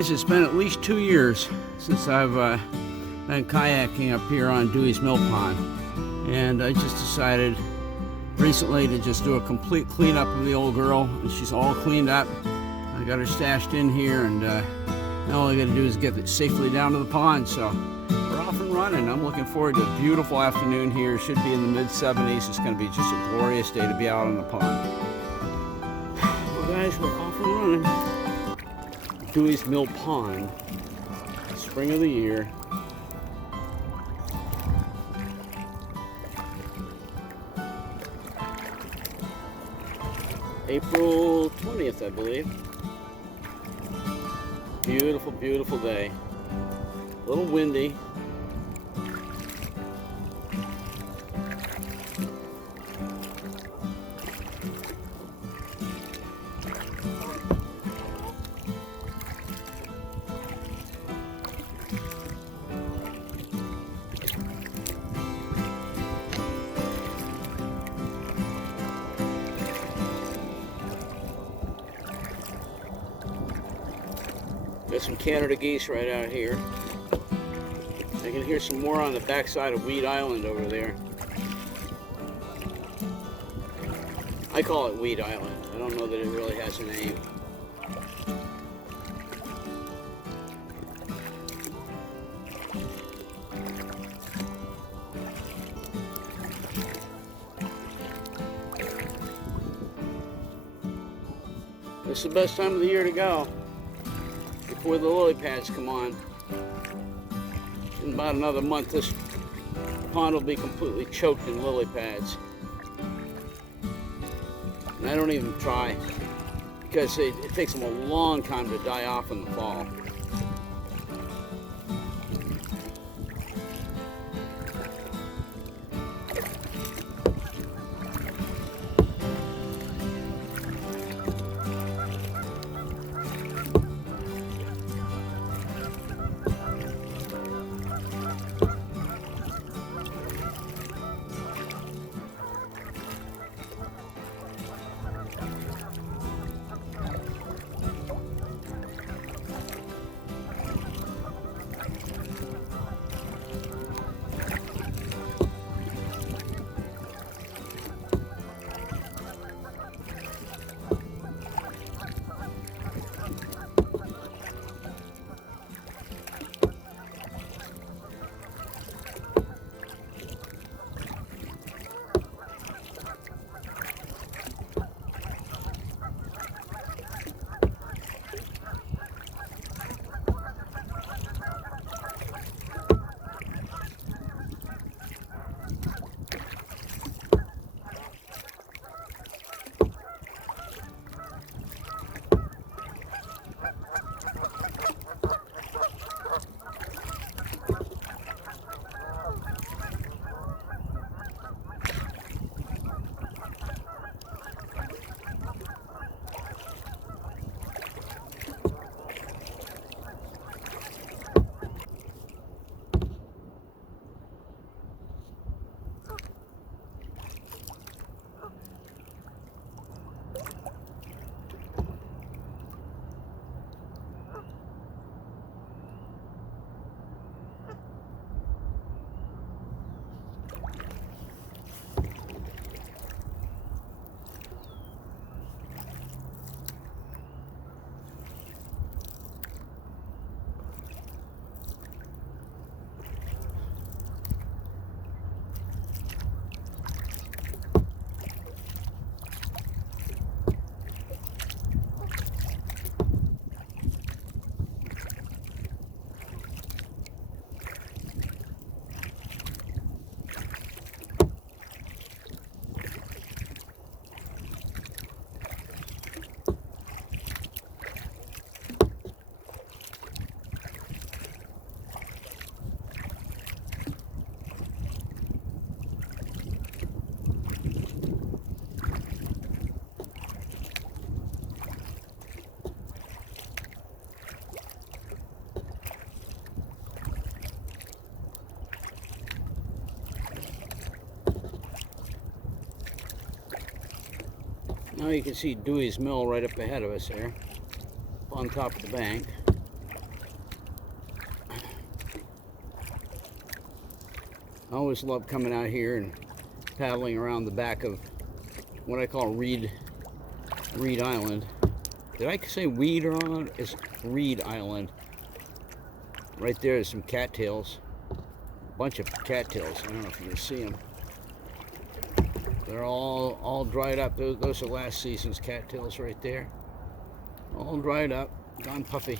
It's been at least 2 years since I've been kayaking up here on Deweys Mill Pond, and I just decided recently to just do a complete cleanup of the old girl, and she's all cleaned up. I got her stashed in here, and now all I got to do is get it safely down to the pond. So we're off and running. I'm looking forward to a beautiful afternoon here. It should be in the mid-70s. It's going to be just a glorious day to be out on the pond. Well, guys, we're off and running. Deweys Mill Pond, spring of the year. April 20th, I believe. Beautiful, beautiful day. A little windy. Got some Canada geese right out here. I can hear some more on the backside of Weed Island over there. I call it Weed Island. I don't know that it really has a name. It's the best time of the year to go, before the lily pads come on. In about another month, this pond will be completely choked in lily pads. And I don't even try, because it takes them a long time to die off in the fall. Now you can see Deweys Mill right up ahead of us there, on top of the bank. I always love coming out here and paddling around the back of what I call Reed Island. Did I say Weed Island? It's Reed Island. Right there is some cattails. A bunch of cattails. I don't know if you can see them. They're all dried up. Those are last season's cattails right there. All dried up, gone puffy.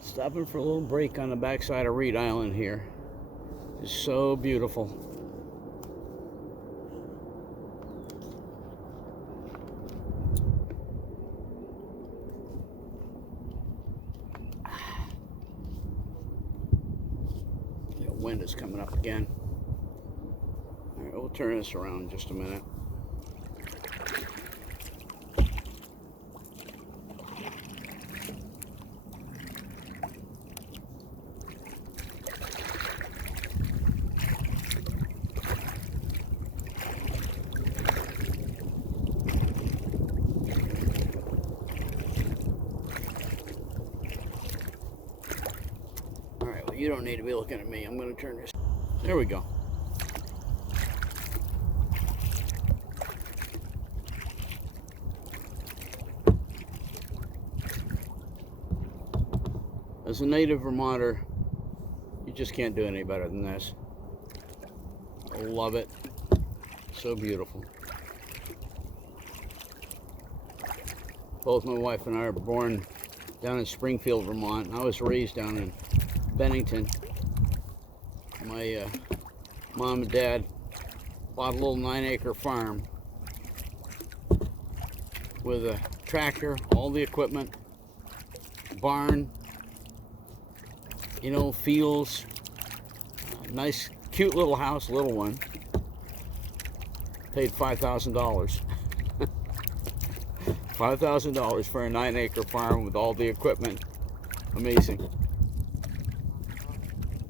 Stopping for a little break on the backside of Reed Island here. It's so beautiful. The wind is coming up again. All right, we'll turn this around in just a minute. You don't need to be looking at me. I'm going to turn this. There we go. As a native Vermonter, you just can't do any better than this. I love it. So beautiful. Both my wife and I are born down in Springfield, Vermont. I was raised down in Bennington. My mom and dad bought a little 9-acre farm with a tractor, all the equipment, barn, you know, fields, nice, cute little house, little one. Paid $5,000. $5,000 for a 9-acre farm with all the equipment. Amazing.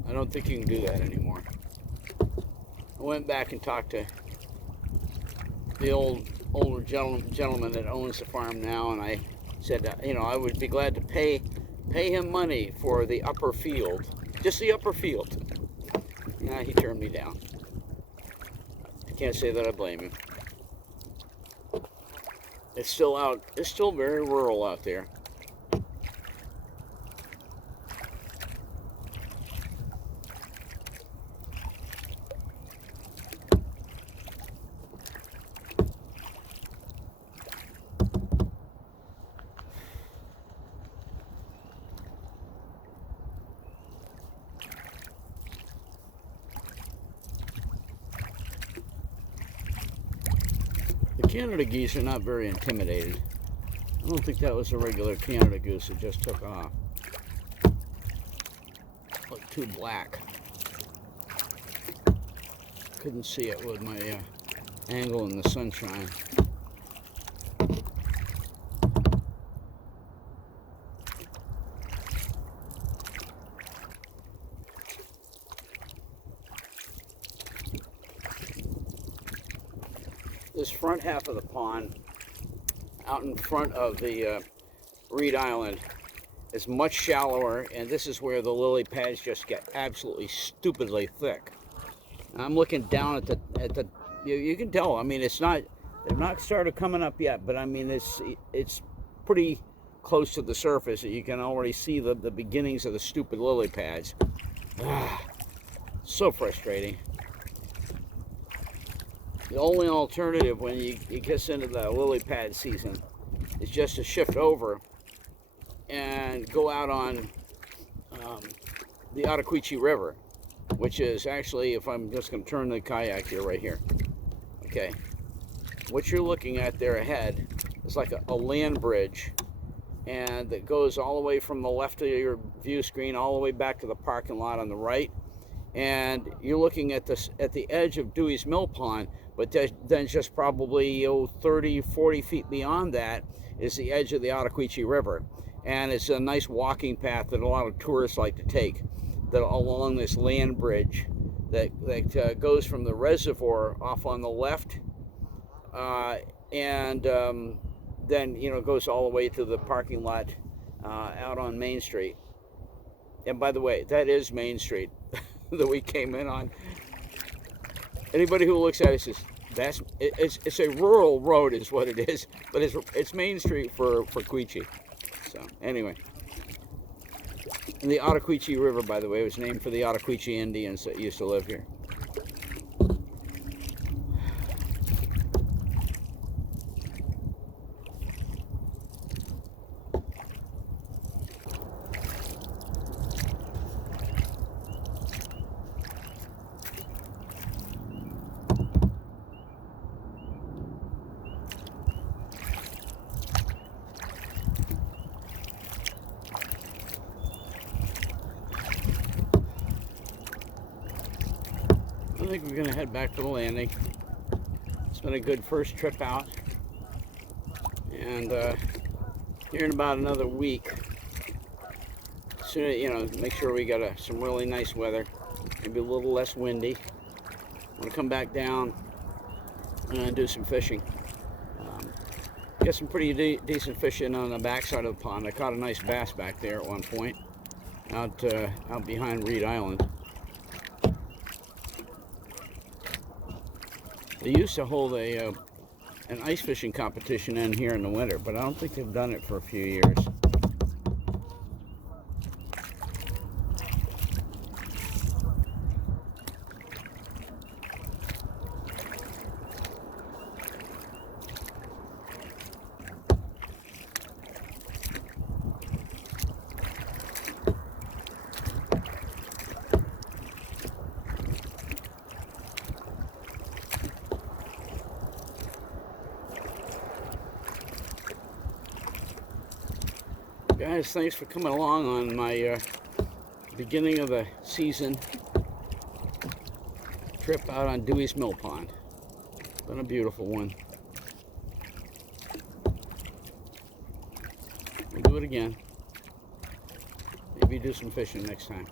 I don't think you can do that anymore. I went back and talked to the older gentleman that owns the farm now, and I said, you know, I would be glad to pay him money for the upper field, just the upper field. Yeah, he turned me down. I can't say that I blame him. It's still very rural out there. Canada geese are not very intimidated. I don't think that was a regular Canada goose that just took off. Looked too black. Couldn't see it with my angle in the sunshine. This front half of the pond, out in front of the Reed Island, is much shallower, and this is where the lily pads just get absolutely stupidly thick. And I'm looking down at the you can tell. I mean, it's not They've not started coming up yet, but I mean, it's pretty close to the surface. You can already see the beginnings of the stupid lily pads. So frustrating. The only alternative when it gets into the lily pad season is just to shift over and go out on the Ottaquiche River, which is actually, if I'm just going to turn the kayak here, right here. Okay. What you're looking at there ahead is like a land bridge, and it goes all the way from the left of your view screen all the way back to the parking lot on the right. And you're looking at this at the edge of Deweys Mill Pond, but then just probably 30, 40 feet beyond that is the edge of the Ottaquiche River. And it's a nice walking path that a lot of tourists like to take, that along this land bridge that goes from the reservoir off on the left, and then goes all the way to the parking lot out on Main Street. And by the way, that is Main Street that we came in on. Anybody who looks at it says it's a rural road is what it is, but it's Main Street for Quechee. So anyway, and the Ottaquiche River, by the way, was named for the Ottaquiche Indians that used to live here. I think we're going to head back to the landing. It's been a good first trip out, and here in about another week, soon, make sure we got some really nice weather, maybe a little less windy. I'm going to come back down and do some fishing. Got some pretty decent fishing on the backside of the pond. I caught a nice bass back there at one point, out behind Reed Island. They used to hold an ice fishing competition in here in the winter, but I don't think they've done it for a few years. Guys, thanks for coming along on my beginning of the season trip out on Deweys Mill Pond. It's been a beautiful one. We'll do it again. Maybe do some fishing next time.